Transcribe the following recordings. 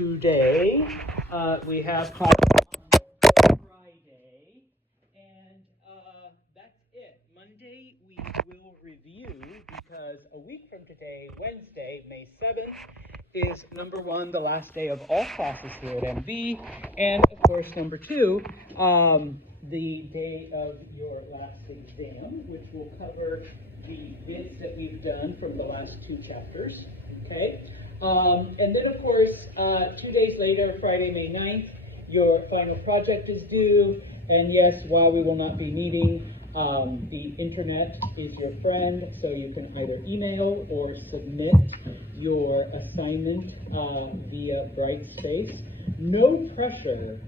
today we have class on Friday, and that's it. Monday we will review because a week from today, Wednesday, May 7th, is number one, the last day of all classes here at MV, and of course number two, the day of your last exam, which will cover the bits that we've done from the last two chapters, okay? And then, of course, 2 days later, Friday, May 9th, your final project is due. And yes, while we will not be meeting, the internet is your friend, so you can either email or submit your assignment via Brightspace. No pressure.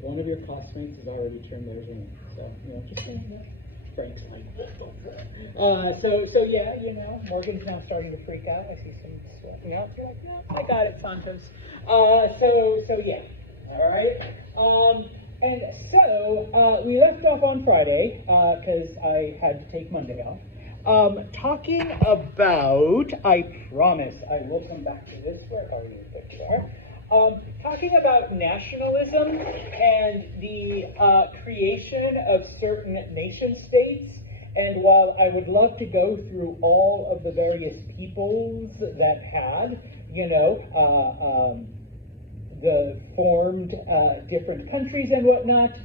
One of your classmates has already turned theirs in, so, just saying that. Frank's like, so yeah, Morgan's now starting to freak out. I see some sweating out. You're like, no, I got it, Santos. So yeah, all right. And so we left off on Friday because I had to take Monday off. Talking about, I promise I will come back to this. Where are you? There you are. Talking about nationalism and the creation of certain nation states, and while I would love to go through all of the various peoples that had, the formed different countries and whatnot,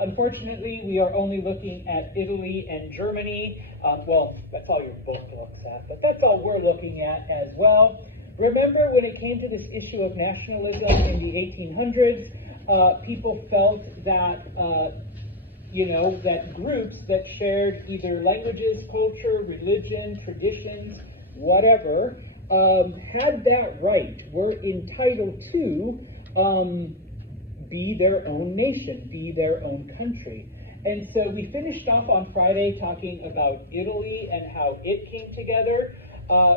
unfortunately we are only looking at Italy and Germany. Well, that's all your book looks at, but that's all we're looking at as well. Remember when it came to this issue of nationalism in the 1800s, people felt that, that groups that shared either languages, culture, religion, traditions, whatever, had that right, were entitled to be their own nation, be their own country. And so we finished off on Friday talking about Italy and how it came together.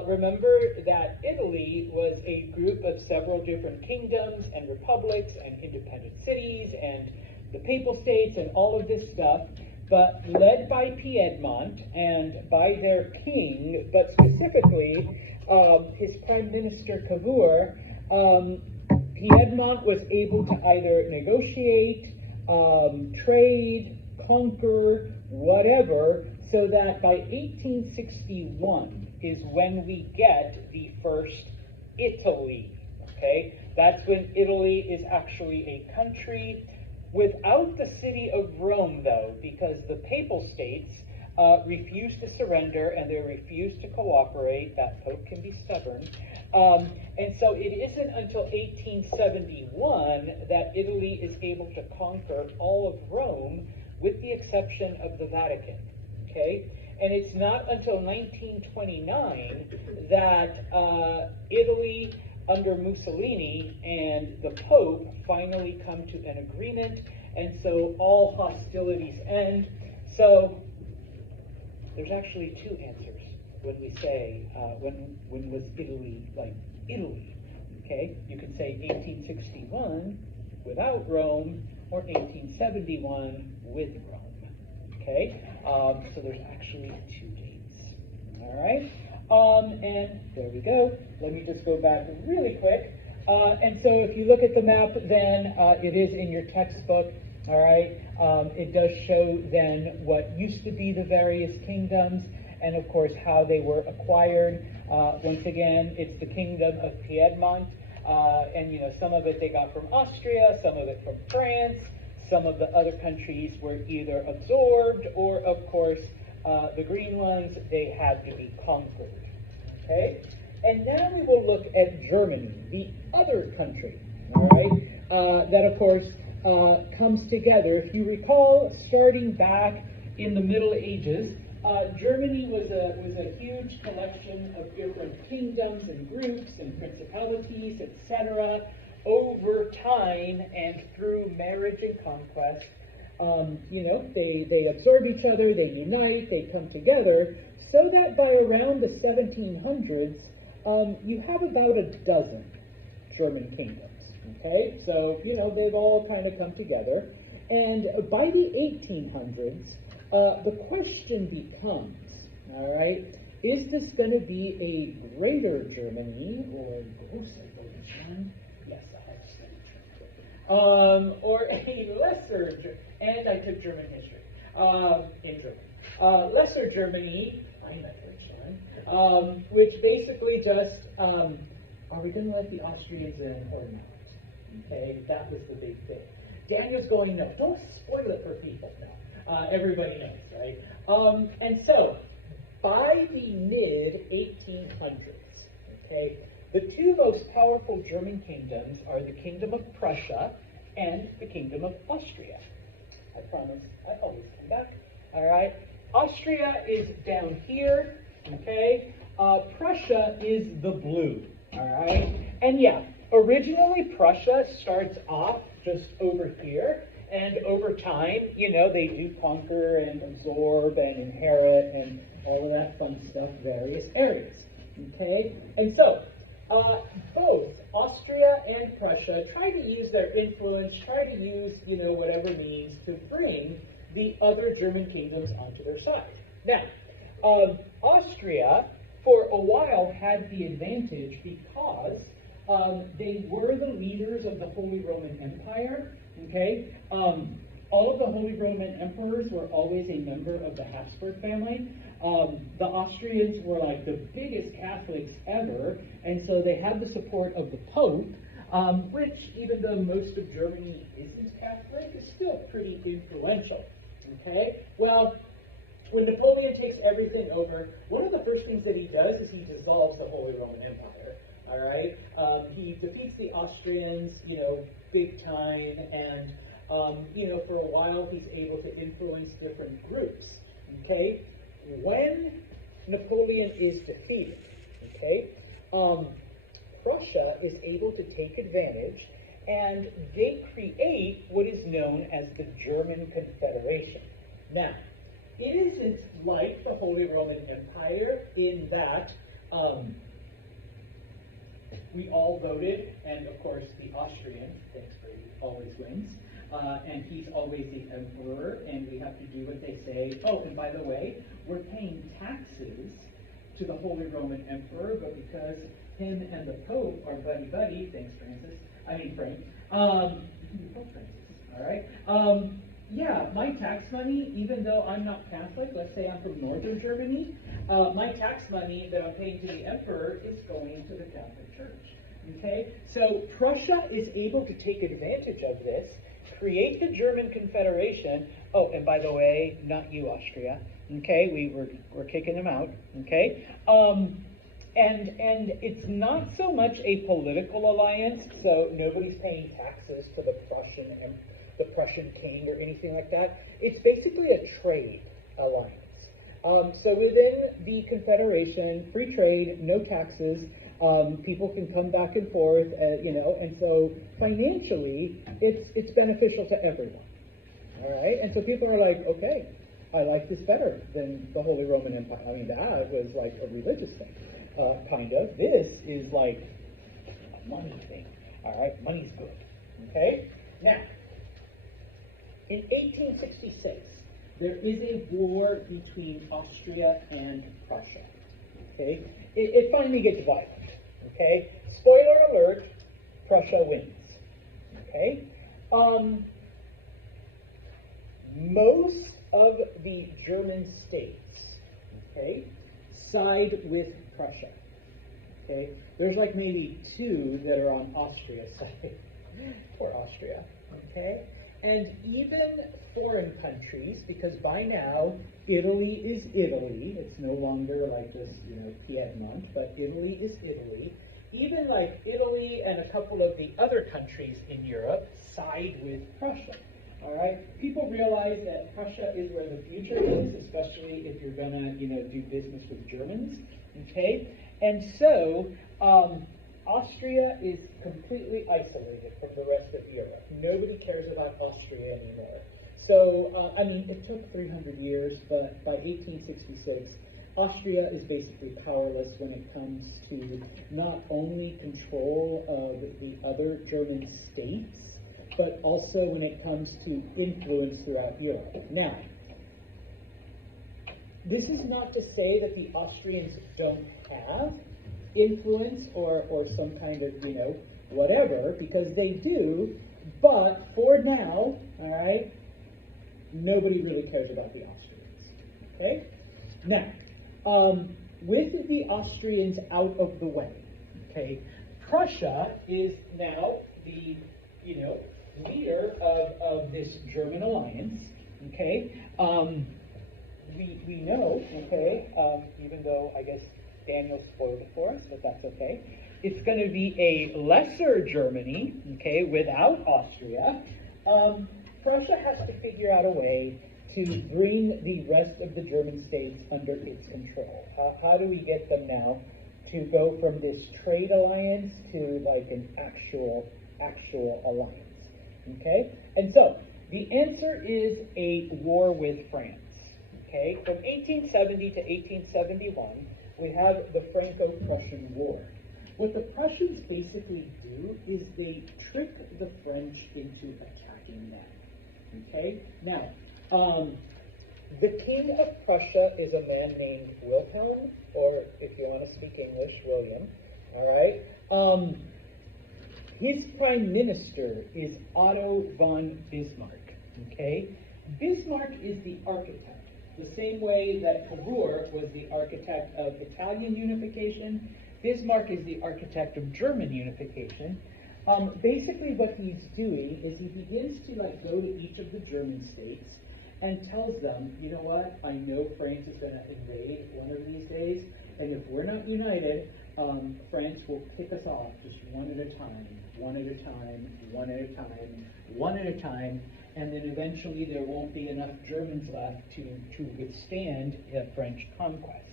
Remember that Italy was a group of several different kingdoms and republics and independent cities and the papal states and all of this stuff, but led by Piedmont and by their king, but specifically his prime minister Cavour. Piedmont was able to either negotiate, trade, conquer, whatever, so that by 1861, is when we get the first Italy, okay? That's when Italy is actually a country without the city of Rome, though, because the papal states refused to surrender and they refused to cooperate. That Pope can be stubborn. And so it isn't until 1871 that Italy is able to conquer all of Rome, with the exception of the Vatican, okay? And it's not until 1929 that Italy, under Mussolini, and the Pope finally come to an agreement, and so all hostilities end. So there's actually two answers when we say, when was Italy like Italy, okay? You can say 1861 without Rome, or 1871 with Rome. Okay, so there's actually two dates. All right, and there we go. Let me just go back really quick. And so if you look at the map, then it is in your textbook. All right, it does show then what used to be the various kingdoms, and of course how they were acquired. Once again, it's the kingdom of Piedmont, and some of it they got from Austria, some of it from France. Some of the other countries were either absorbed or, of course, the green ones, they had to be conquered, okay? And now we will look at Germany, the other country, all right, that, of course, comes together. If you recall, starting back in the Middle Ages, Germany was a huge collection of different kingdoms and groups and principalities, etc., over time and through marriage and conquest. They absorb each other, they unite, they come together, so that by around the 1700s, you have about a dozen German kingdoms, okay? So, they've all kind of come together. And by the 1800s, the question becomes, all right, is this going to be a greater Germany, or Große Deutschland, or a lesser, and I took German history in Germany. Lesser Germany, fine method, which basically just, are we going to let the Austrians in or not? Okay, that was the big thing. Daniel's going, no, don't spoil it for people. No, everybody knows, right? And so, by the mid-1800s, okay, the two most powerful German kingdoms are the Kingdom of Prussia and the Kingdom of Austria. I promise I always come back. All right, Austria is down here. Okay, Prussia is the blue. All right, and yeah, originally Prussia starts off just over here, and over time, you know, they do conquer and absorb and inherit and all of that fun stuff, various areas. Okay, and so both Austria and Prussia try to use their influence, try to use, you know, whatever means to bring the other German kingdoms onto their side. Now, Austria, for a while, had the advantage because they were the leaders of the Holy Roman Empire, okay? All of the Holy Roman emperors were always a member of the Habsburg family. The Austrians were like the biggest Catholics ever, and so they had the support of the Pope, which, even though most of Germany isn't Catholic, is still pretty influential, okay? Well, when Napoleon takes everything over, one of the first things that he does is he dissolves the Holy Roman Empire, all right? He defeats the Austrians, you know, big time, and, you know, for a while he's able to influence different groups, okay? When Napoleon is defeated, okay, Prussia is able to take advantage, and they create what is known as the German Confederation. Now, it isn't like the Holy Roman Empire in that we all voted, and of course the Austrian, thanks Brady, always wins, and he's always the emperor, and we have to do what they say. Oh, and by the way, we're paying taxes to the Holy Roman Emperor, but because him and the Pope are buddy-buddy, thanks Frank, Pope Francis, all right? Yeah, my tax money, even though I'm not Catholic, let's say I'm from Northern Germany, my tax money that I'm paying to the Emperor is going to the Catholic Church, okay? So Prussia is able to take advantage of this, create the German Confederation. Oh, and by the way, not you, Austria, okay? We're kicking them out, okay? And it's not so much a political alliance, so nobody's paying taxes to the Prussian king or anything like that. It's basically a trade alliance. So within the Confederation, free trade, no taxes, people can come back and forth, you know, and so financially, it's beneficial to everyone. All right, and so people are like, okay, I like this better than the Holy Roman Empire. I mean, that was like a religious thing, kind of. This is like a money thing. All right, money's good. Okay, now. In 1866, there is a war between Austria and Prussia. Okay, it finally gets violent. Okay, spoiler alert: Prussia wins. Okay, most of the German states, okay, side with Prussia. Okay, there's like maybe two that are on Austria's side. Poor Austria. Okay. And even foreign countries, because by now, Italy is Italy. It's no longer like this, you know, Piedmont, but Italy is Italy. Even like Italy and a couple of the other countries in Europe side with Prussia. All right? People realize that Prussia is where the future is, especially if you're going to, you know, do business with Germans. Okay? And so, Austria is completely isolated from the rest of Europe. Nobody cares about Austria anymore. So, I mean, it took 300 years, but by 1866, Austria is basically powerless when it comes to not only control of the other German states, but also when it comes to influence throughout Europe. Now, this is not to say that the Austrians don't have influence or some kind of, you know, whatever, because they do, But for now, all right, nobody really cares about the Austrians. Okay? Now, with the Austrians out of the way, okay, Prussia is now the, leader of this German alliance, okay? We know, okay, even though I guess Daniel spoiled it for us, but that's okay. It's going to be a lesser Germany, okay, without Austria. Prussia has to figure out a way to bring the rest of the German states under its control. How do we get them now to go from this trade alliance to like an actual alliance? Okay, and so the answer is a war with France. Okay, from 1870 to 1871, we have the Franco-Prussian War. What the Prussians basically do is they trick the French into attacking them. Okay, now, the king of Prussia is a man named Wilhelm, or if you want to speak English, William. All right. His prime minister is Otto von Bismarck. Okay, Bismarck is the architect, the same way that Cavour was the architect of Italian unification. Bismarck is the architect of German unification. Basically, what he's doing is he begins to go to each of the German states and tells them, you know what, I know France is going to invade one of these days, and if we're not united, France will pick us off just one at a time, one at a time, one at a time, one at a time, and then eventually there won't be enough Germans left to withstand a French conquest.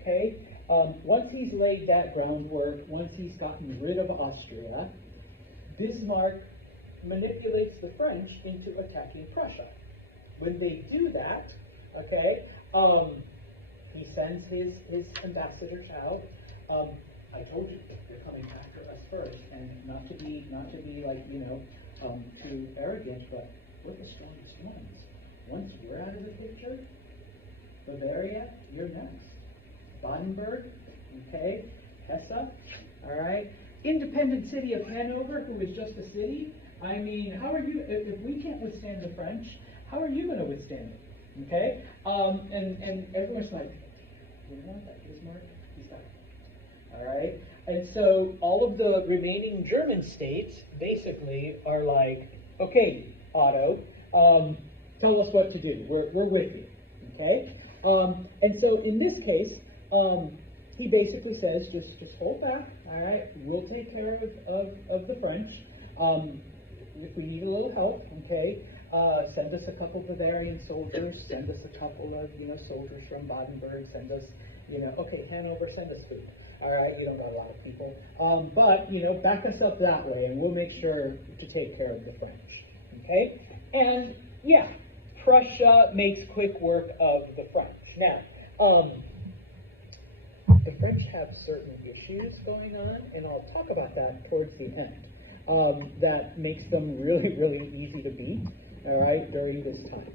Okay? Once he's laid that groundwork, once he's gotten rid of Austria, Bismarck manipulates the French into attacking Prussia. When they do that, okay, he sends his ambassadors out. I told you they're coming after us first, and not to be too arrogant, but we're the strongest ones. Once we're out of the picture, Bavaria, you're next. Badenburg, okay, Hesse, all right. Independent city of Hanover, who is just a city. I mean, how are you, if we can't withstand the French, how are you going to withstand it? Okay? And everyone's like, you know that Bismarck? He's back. All right? And so all of the remaining German states basically are like, okay, Otto, tell us what to do. We're with you. Okay? And so in this case, he basically says, just hold back, all right? We'll take care of the French. If we need a little help, okay, send us a couple Bavarian soldiers, send us a couple of, soldiers from Badenburg, send us, okay, Hanover, send us food. All right, you don't got a lot of people. But, back us up that way, and we'll make sure to take care of the French, okay? And, yeah, Prussia makes quick work of the French. Now, the French have certain issues going on, and I'll talk about that towards the end, that makes them really, really easy to beat, all right, during this time,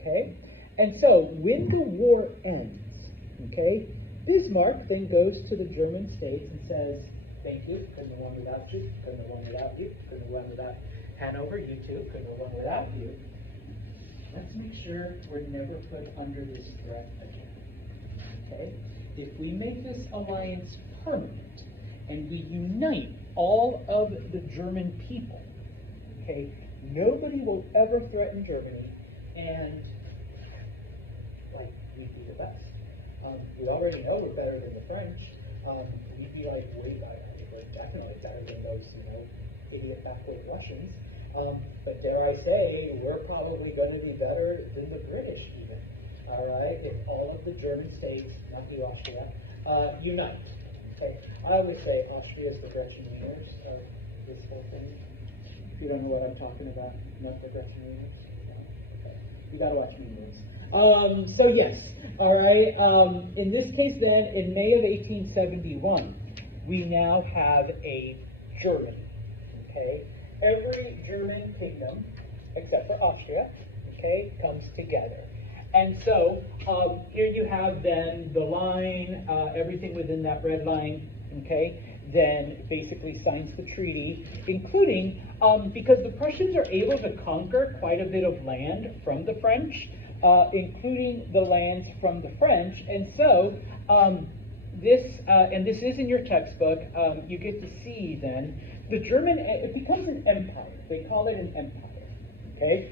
okay? And so, when the war ends, okay, Bismarck then goes to the German states and says, thank you, couldn't have won without you, couldn't have won without you, couldn't have won without Hanover, you too, couldn't have won without you. Let's make sure we're never put under this threat again, okay? If we make this alliance permanent and we unite all of the German people, okay, nobody will ever threaten Germany, and we'd be the best. You already know we're better than the French. We'd be definitely better than those, idiot backward Russians. But dare I say, we're probably going to be better than the British even. All right, if all of the German states, not you, Austria, unite. Okay, I always say Austria is the Gretchen Wieners of this whole thing. If you don't know what I'm talking about, not the Gretchen Wieners. Okay, you got to watch Mean Girls. So yes, all right. In this case, then, in May of 1871, we now have a Germany. Okay, every German kingdom, except for Austria, okay, comes together. And so here you have then the line, everything within that red line, okay, then basically signs the treaty, including because the Prussians are able to conquer quite a bit of land from the French, including the lands from the French, and so and this is in your textbook, you get to see then, the German, it becomes an empire. They call it an empire, okay?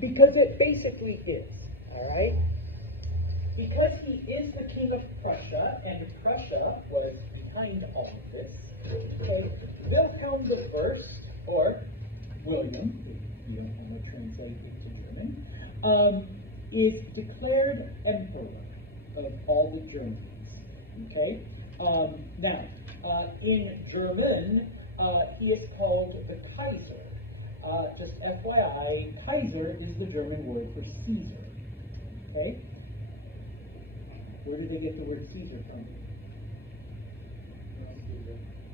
Because it basically is, all right? Because he is the king of Prussia, and Prussia was behind all of this, okay, Wilhelm I, or William, if you don't want to translate it to German, is declared emperor of all the Germans, okay? Now, in German, he is called the Kaiser. Just FYI, Kaiser is the German word for Caesar, okay? Where did they get the word Caesar from?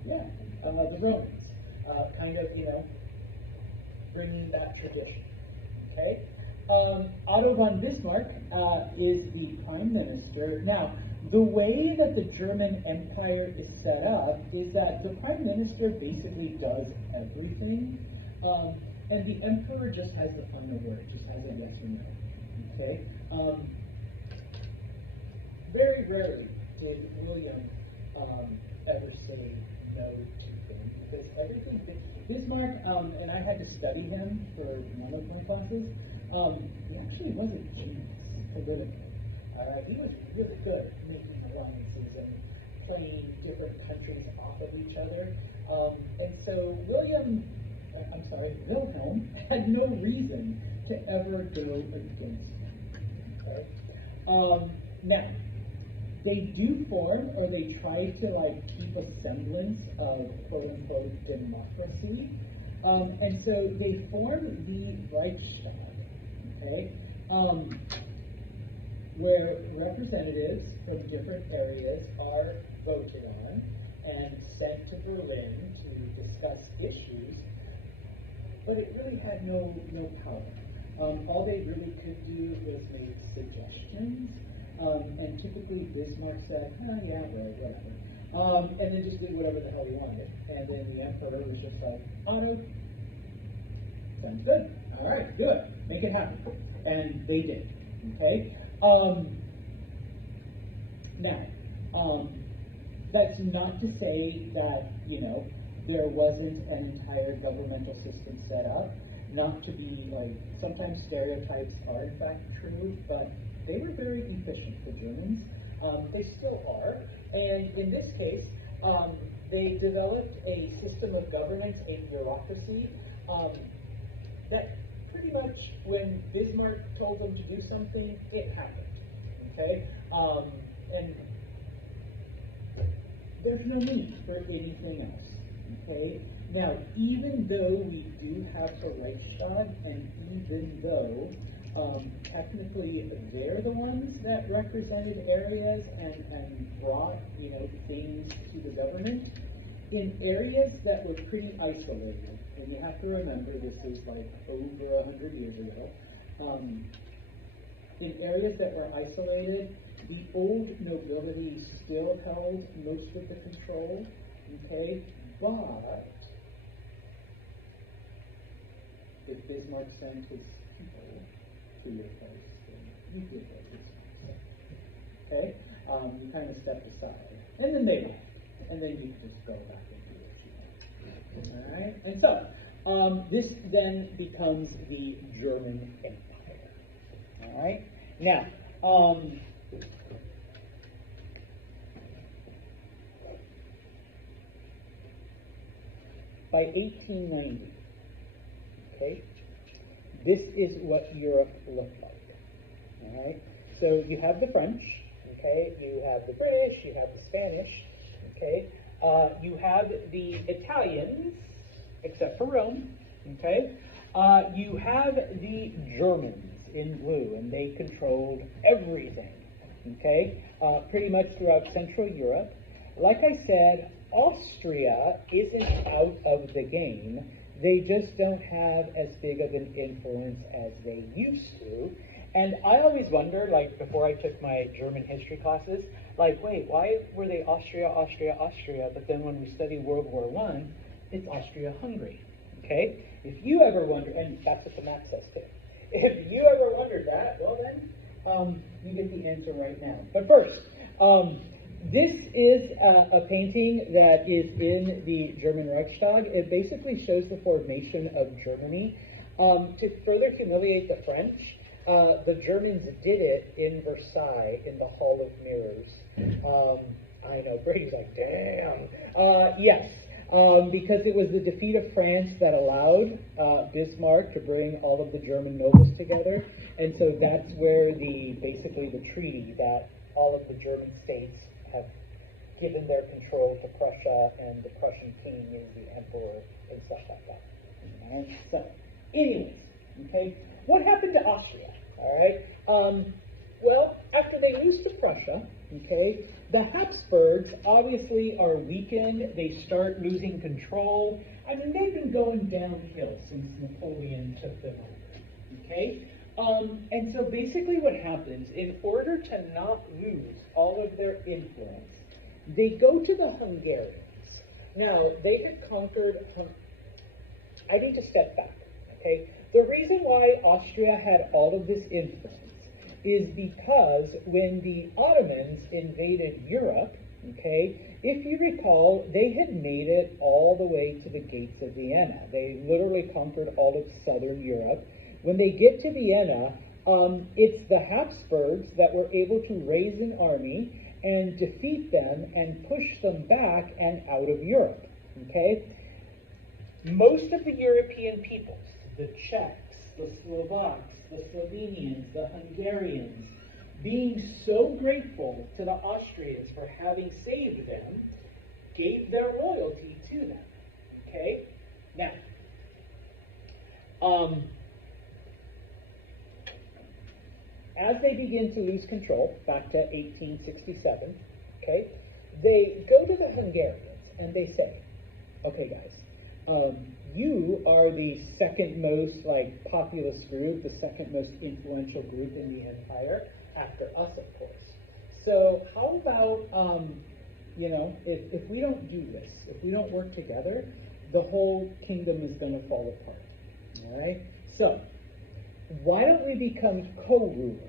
Yeah, the Romans. Kind of, bringing that tradition, okay? Otto von Bismarck is the prime minister. Now, the way that the German Empire is set up is that the prime minister basically does everything, and the emperor just has the final word, just has a yes or no, okay? Very rarely did William ever say no to things, because everything Bismarck, and I had to study him for one of my classes, he actually was a genius politically. He was really good at making alliances and playing different countries off of each other. And so Wilhelm had no reason to ever go against him. Okay? Now, they do form, or they try to keep a semblance of quote-unquote democracy. And so they form the Reichstag, okay? Where representatives from different areas are voted on and sent to Berlin to discuss issues, but it really had no power. All they really could do was make suggestions, and typically Bismarck said, yeah, right, whatever. And then just did whatever the hell he wanted. And then the emperor was just like, Otto, sounds good. All right, do it. Make it happen. And they did, okay? Now, that's not to say that, there wasn't an entire governmental system set up. Not to be sometimes stereotypes are in fact true, but they were very efficient, the Germans. They still are. And in this case, they developed a system of governance, a bureaucracy, that pretty much when Bismarck told them to do something, it happened. Okay? And there's no need for anything else. Okay? Now, even though we do have the Reichstag, and even though technically they're the ones that represented areas and brought, things to the government, in areas that were pretty isolated, and you have to remember this is over 100 years ago, in areas that were isolated, the old nobility still held most of the control, okay? But if Bismarck sent his people to your place, then you did what Bismarck said. Okay? You kind of stepped aside. And then they left. And then you just go back and do what you want. Alright? And so, this then becomes the German Empire. Alright? Now, by 1890, okay, this is what Europe looked like. All right, so you have the French, okay, you have the British, you have the Spanish, okay, you have the Italians, except for Rome, okay, you have the Germans in blue, and they controlled everything, okay, pretty much throughout Central Europe. Like I said, Austria isn't out of the game. They just don't have as big of an influence as they used to. And I always wonder, before I took my German history classes, wait, why were they Austria, Austria, Austria? But then when we study World War I, it's Austria-Hungary, okay? If you ever wonder, and that's what the map says too, if you ever wondered that, well then, you get the answer right now. But first, this is a painting that is in the German Reichstag. It basically shows the formation of Germany. To further humiliate the French, the Germans did it in Versailles in the Hall of Mirrors. I know, Brady's like, damn. Yes, because it was the defeat of France that allowed Bismarck to bring all of the German nobles together. And so that's where basically the treaty that all of the German states have given their control to Prussia, and the Prussian king is the emperor and stuff like that. All right? So, anyways, okay, what happened to Austria? All right. Well, after they lose to Prussia, okay, the Habsburgs obviously are weakened. They start losing control. I mean, they've been going downhill since Napoleon took them over. Okay. And so basically what happens, in order to not lose all of their influence, they go to the Hungarians. Now, they had conquered, I need to step back, okay? The reason why Austria had all of this influence is because when the Ottomans invaded Europe, okay, if you recall, they had made it all the way to the gates of Vienna. They literally conquered all of southern Europe. When they get to Vienna, it's the Habsburgs that were able to raise an army and defeat them and push them back and out of Europe, okay? Most of the European peoples, the Czechs, the Slovaks, the Slovenians, the Hungarians, being so grateful to the Austrians for having saved them, gave their loyalty to them, okay? Now, as they begin to lose control, back to 1867, okay, they go to the Hungarians and they say, okay, guys, you are the second most populous group, the second most influential group in the empire, after us, of course. So how about, if we don't do this, if we don't work together, the whole kingdom is going to fall apart. All right? So why don't we become co-rulers?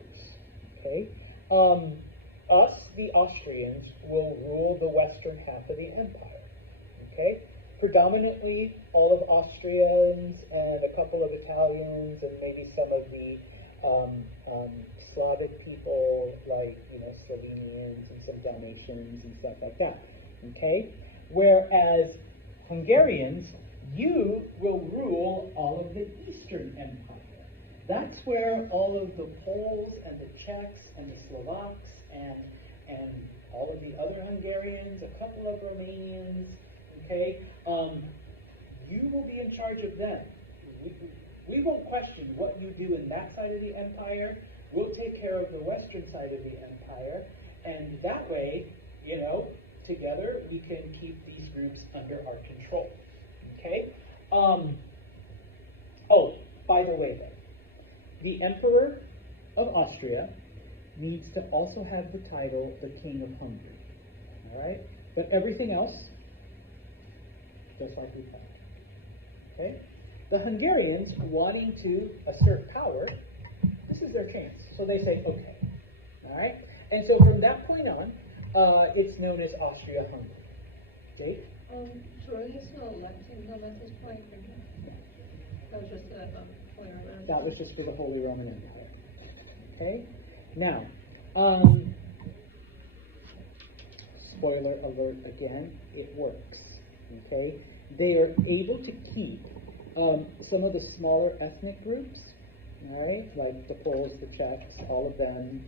Okay? Us, the Austrians, will rule the western half of the empire. Okay? Predominantly all of Austrians and a couple of Italians and maybe some of the Slavic people like, Slovenians and some Dalmatians and stuff like that. Okay? Whereas Hungarians, you will rule all of the Eastern Empire. That's where all of the Poles and the Czechs and the Slovaks and all of the other Hungarians, a couple of Romanians, okay, you will be in charge of them. We won't question what you do in that side of the empire. We'll take care of the western side of the empire, and that way, together we can keep these groups under our control. Okay? Oh, by the way, though, the Emperor of Austria needs to also have the title the King of Hungary. All right? But everything else, just like we thought. Okay? The Hungarians wanting to assert power, this is their chance. So they say, okay. All right? And so from that point on, it's known as Austria-Hungary. Dave? Jordan is still electing them at this point? That was just Holy Roman Empire. That was just for the Holy Roman Empire. Okay? Now, spoiler alert again, it works. Okay? They are able to keep some of the smaller ethnic groups, all right, like the Poles, the Czechs, all of them,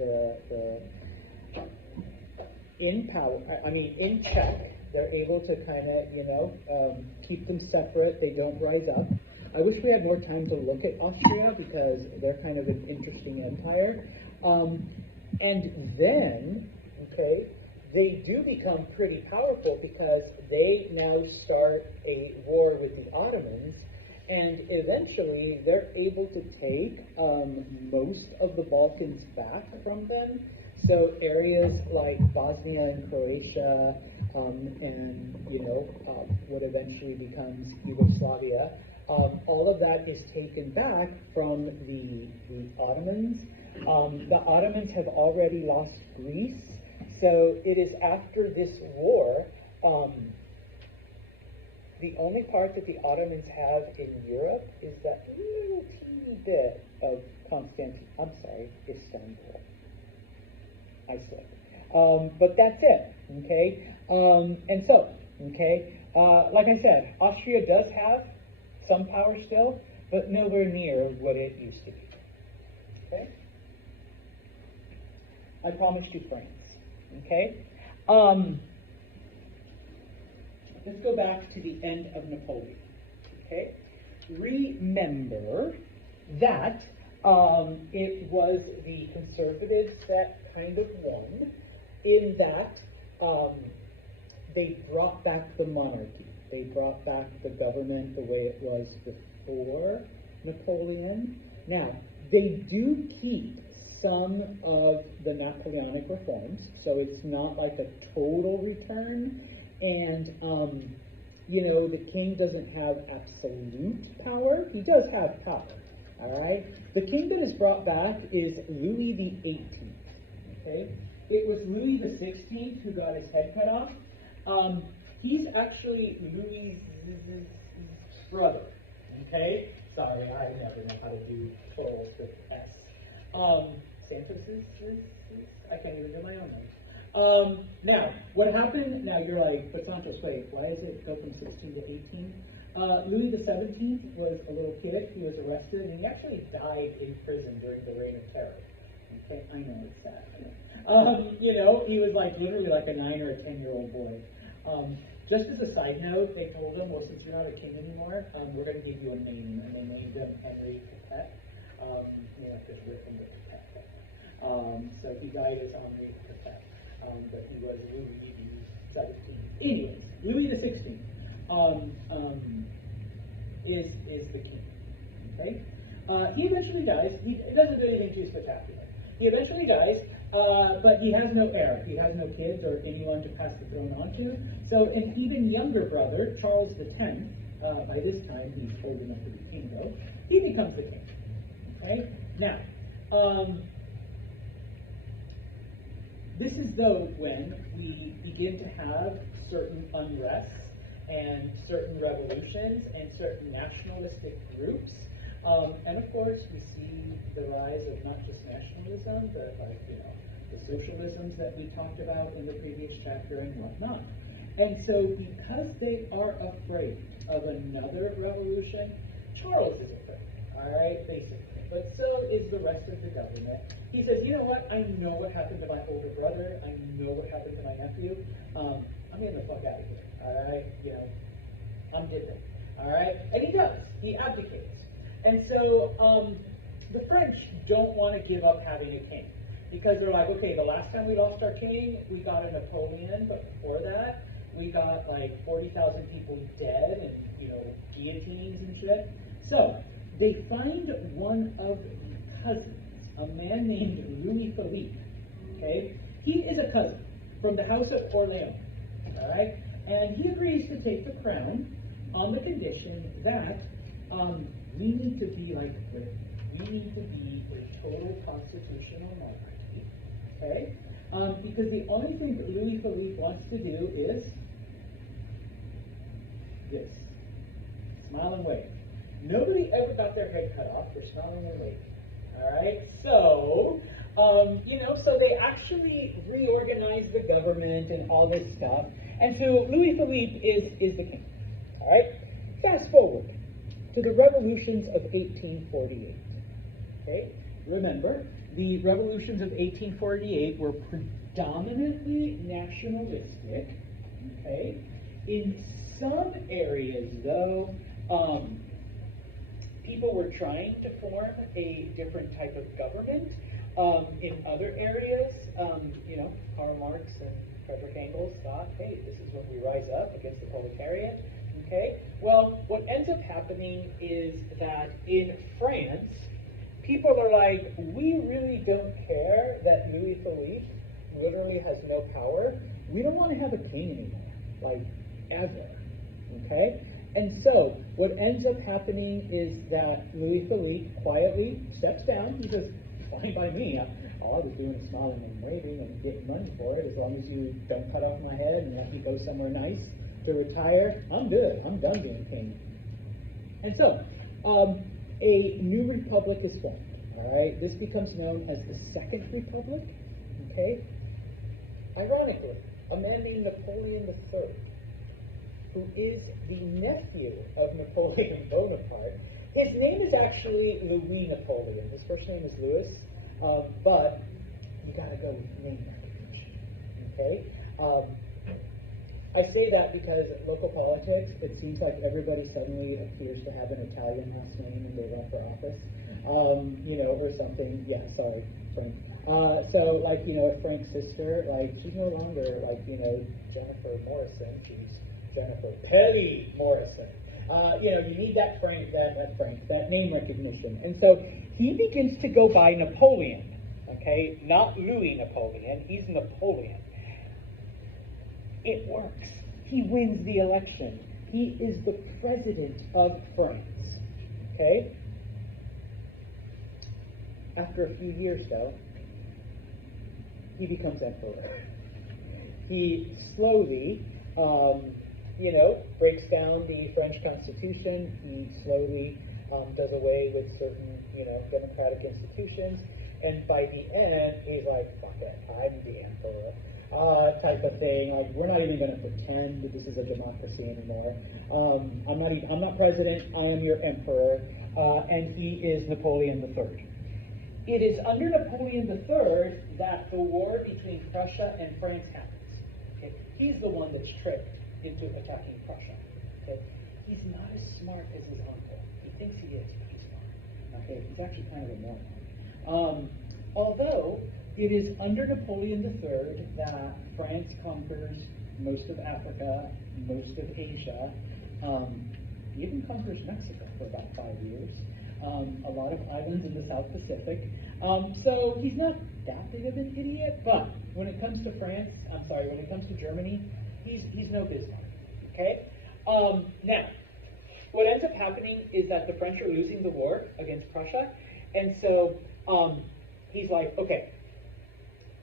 in check. They're able to kind of, keep them separate. They don't rise up. I wish we had more time to look at Austria because they're kind of an interesting empire. And then, okay, they do become pretty powerful because they now start a war with the Ottomans, and eventually they're able to take most of the Balkans back from them. So areas like Bosnia and Croatia, and what eventually becomes Yugoslavia, all of that is taken back from the Ottomans. The Ottomans have already lost Greece, so it is after this war. The only part that the Ottomans have in Europe is that little teeny bit of Istanbul. I slipped. But that's it, okay? And so, okay, like I said, Austria does have some power still, but nowhere near what it used to be, okay? I promised you France, okay? Let's go back to the end of Napoleon, okay? Remember that it was the conservatives that kind of won, in that they brought back the monarchy. They brought back the government the way it was before Napoleon. Now, they do keep some of the Napoleonic reforms, so it's not like a total return. And, you know, the king doesn't have absolute power. He does have power, all right? The king that is brought back is Louis the 18th, okay? It was Louis the 16th who got his head cut off. He's actually Louis's brother, okay? Sorry, I never know how to do plurals with S. Santos I can't even do my own name. Now, what happened, now you're like, but Santos, wait, why does it go from 16 to 18? Louis the 17th was a little kid. He was arrested, and he actually died in prison during the Reign of Terror. Okay, I know, it's sad. You know, he was like literally like a 9 or a 10-year-old boy. Just as a side note, they told him, well, since you're not a king anymore, we're going to give you a name, and they named him Henry Capet. You know, because we're from the Capet. So he died as Henri Capet, but he was Louis the 17th. Anyways, Louis the 16th is the king. Okay, he eventually dies. He doesn't do anything too spectacular. He eventually dies, but he has no heir. He has no kids or anyone to pass the throne on to. So an even younger brother, Charles X, by this time he's old enough to be king though, he becomes the king. Okay? Now, this is though when we begin to have certain unrests and certain revolutions and certain nationalistic groups. And of course, we see the rise of not just nationalism, but like, you know, the socialisms that we talked about in the previous chapter and whatnot. And so because they are afraid of another revolution, Charles is afraid, all right, basically. But so is the rest of the government. He says, you know what, I know what happened to my older brother, I know what happened to my nephew, I'm getting the fuck out of here, all right, you know, I'm different, all right? And he does, he abdicates. And so the French don't want to give up having a king, because they're like, okay, the last time we lost our king, we got a Napoleon, but before that, we got like 40,000 people dead and, you know, guillotines and shit. So they find one of the cousins, a man named Louis Philippe, okay? He is a cousin from the House of Orleans, all right? And he agrees to take the crown on the condition that we need to be like Britain. We need to be a total constitutional monarchy, okay? Because the only thing that Louis Philippe wants to do is this, smile and wave. Nobody ever got their head cut off for smiling and waving, all right? So, you know, so they actually reorganized the government and all this stuff. And so Louis Philippe is the king, all right? Fast forward to the revolutions of 1848, okay? Remember, the revolutions of 1848 were predominantly nationalistic, okay? In some areas, though, people were trying to form a different type of government. In other areas, you know, Karl Marx and Frederick Engels thought, hey, this is when we rise up against the proletariat. Okay? Well, what ends up happening is that in France, people are like, we really don't care that Louis Philippe literally has no power. We don't want to have a king anymore, like, ever. Okay? And so, what ends up happening is that Louis Philippe quietly steps down. He says, fine by me. All I was doing is smiling and waving and getting money for it. As long as you don't cut off my head and let me go somewhere nice to retire, I'm good. I'm done being king. And so, a new republic is formed. All right, this becomes known as the Second Republic. Okay. Ironically, a man named Napoleon III, who is the nephew of Napoleon Bonaparte. His name is actually Louis Napoleon. His first name is Louis, but you gotta go with name recognition. Okay. I say that because local politics, it seems like everybody suddenly appears to have an Italian last name and they run for office, or something. Yeah, sorry, Frank. So, with Frank's sister, she's no longer, Jennifer Morrison. She's Jennifer Petty Morrison. You need that that name recognition. And so he begins to go by Napoleon, okay? Not Louis Napoleon, he's Napoleon. It works. He wins the election. He is the president of France, okay? After a few years, though, he becomes emperor. He slowly, breaks down the French Constitution. He slowly does away with certain, democratic institutions. And by the end, he's like, fuck it, I'm the emperor. Type of thing. We're not even going to pretend that this is a democracy anymore. I'm not president. I am your emperor. And he is Napoleon III. It is under Napoleon III that the war between Prussia and France happens. Okay? He's the one that's tricked into attacking Prussia. Okay? He's not as smart as his uncle. He thinks he is, but he's not. Okay? He's actually kind of a moron. Although it is under Napoleon III that France conquers most of Africa, most of Asia, even conquers Mexico for about 5 years, a lot of islands in the South Pacific. So he's not that big of an idiot, but when it comes to when it comes to Germany, he's no business. Okay? Now, what ends up happening is that the French are losing the war against Prussia, and so he's like, okay,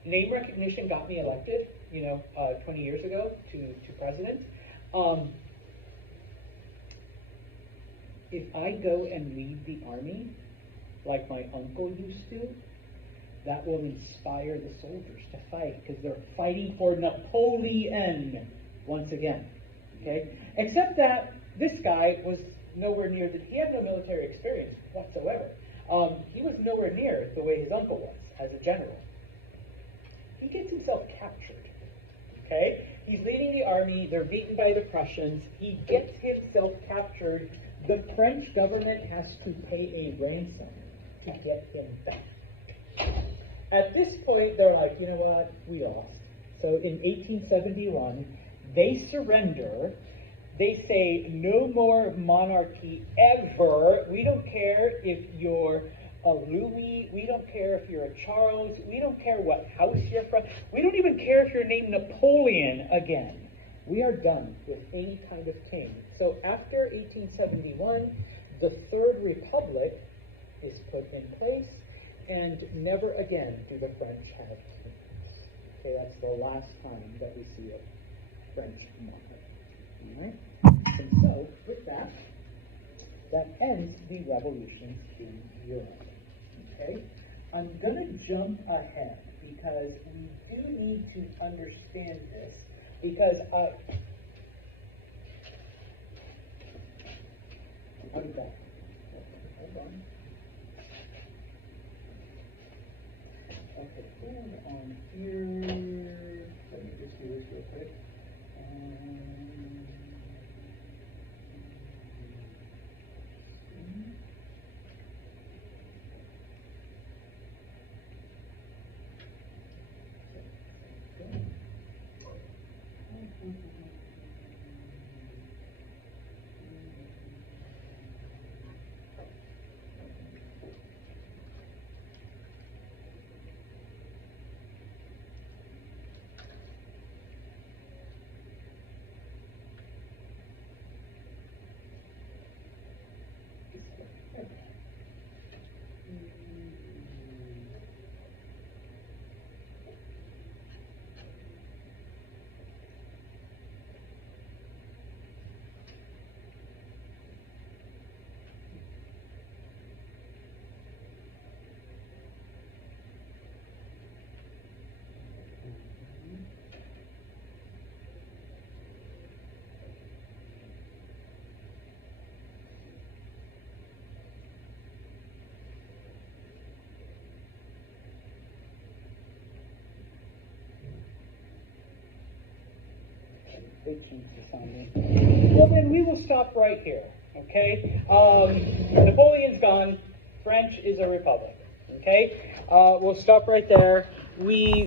name recognition got me elected, 20 years ago to president. If I go and lead the army like my uncle used to, that will inspire the soldiers to fight because they're fighting for Napoleon once again. Okay? Except that this guy was nowhere near he had no military experience whatsoever. He was nowhere near the way his uncle was as a general. He gets himself captured. Okay? He's leading the army, they're beaten by the Prussians, he gets himself captured. The French government has to pay a ransom to get him back. At this point, they're like, you know what, we lost. So in 1871, they surrender. They say, no more monarchy ever. We don't care if you're a Louis. We don't care if you're a Charles. We don't care what house you're from. We don't even care if you're named Napoleon again. We are done with any kind of king. So after 1871, the Third Republic is put in place, and never again do the French have kings. Okay, that's the last time that we see a French monarch. All right? And so, with that, that ends the revolutions in Europe. Okay? I'm going to jump ahead because we do need to understand this. Because how did that? Hold on. Okay, hold on here. Let me just do this real quick. 13th or something. Well, then we will stop right here, okay? Napoleon's gone. French is a republic, okay? We'll stop right there. We